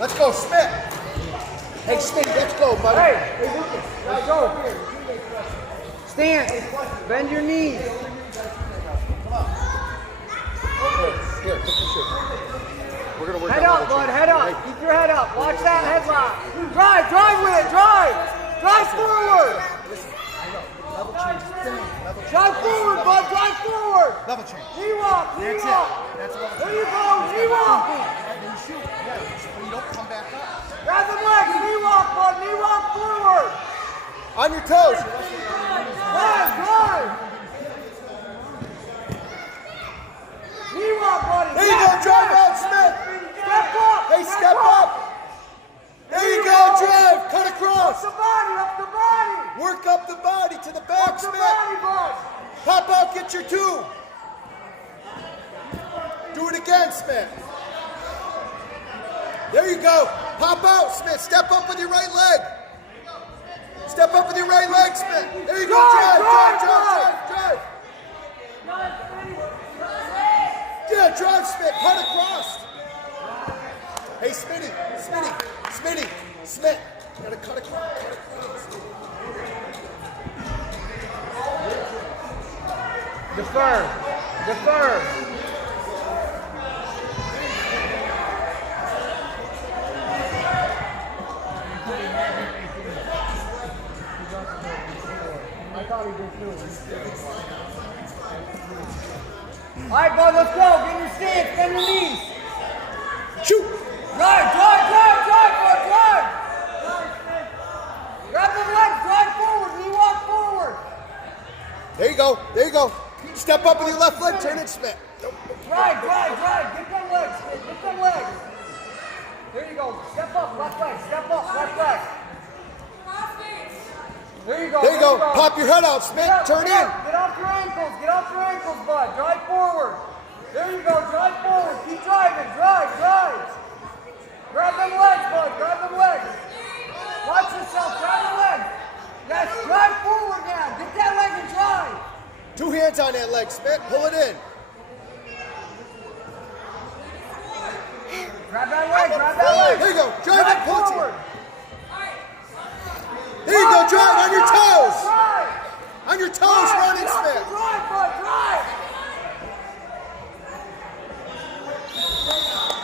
Let's go, Smith. Hey, Smith, let's go, buddy. Hey, Lucas, let's go. Stand. Bend your knees. Here, get the shit. We're gonna work head up, bud, head up. Keep your head up. Watch that headlock. Drive with it, drive. Drive forward. Drive forward, bud, drive forward. Level change. Knee walk, knee That's walk. it. That's a level There change. you go, knee walk. And you shoot. Yeah, but you don't come back up. Grab the legs, knee walk, bud, knee walk forward. On your toes. Drive. Knee walk, buddy. There you go, drive out, Smith. Step up. Hey, step up. There you go, drive. Cut across. Up the body. Work up the body to the back, Up the Smith. body, bud. Pop out, get your two. Do it again, Smith. There you go. Pop out, Smith. Step up with your right leg. Step up with your right leg, Smith. There you go. Drive. Yeah, drive, Smith. Cut across. Hey, Smitty. Smith. You gotta cut across. Defer. All right, bud, let's go. Get in your stance. Bend your knees. Shoot. Drive, bud, drive. Grab the legs, drive forward, knee walk forward. There you go. Step up with your left leg. Turn it, Smith. Drive. Get them legs, Smith. Get them legs. There you go. Step up, left leg. There you go. Pop your head out, Smith. Turn in. Get off your ankles, bud. Drive forward. There you go. Drive forward. Keep driving. Drive. Grab them legs, bud. Watch yourself. Grab the leg. Yes, drive forward now. Get that leg and drive. 2 hands on that leg, Smith. Pull it in. Grab that leg. There you go. Drive it. Pull it forward. in. There you go. Drive on your toes. On your toes, running, Smith. Drive, bud. Drive.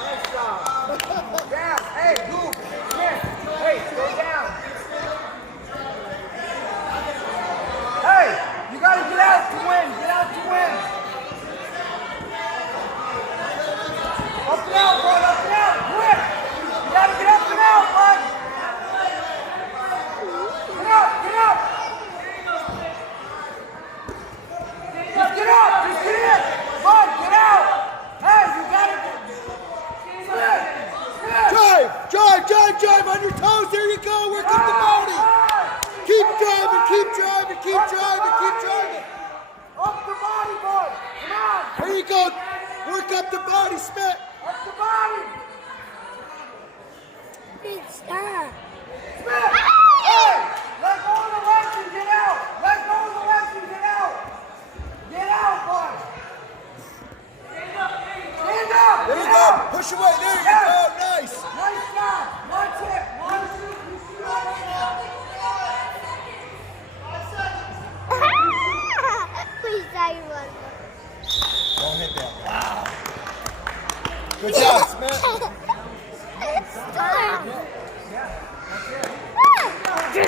Nice job. Down. Hey, move. Smith. Hey, stay down. Hey, you got to get out to win. Up and out, bud. Quick. You got to get up and out, bud. Get up. Just get up. Bud, get out. Hey, you got to Drive on your toes. There you go. Work up the body. Keep driving. Up the body, bud. Come on. There you go. Work up the body, Smith. Up the body.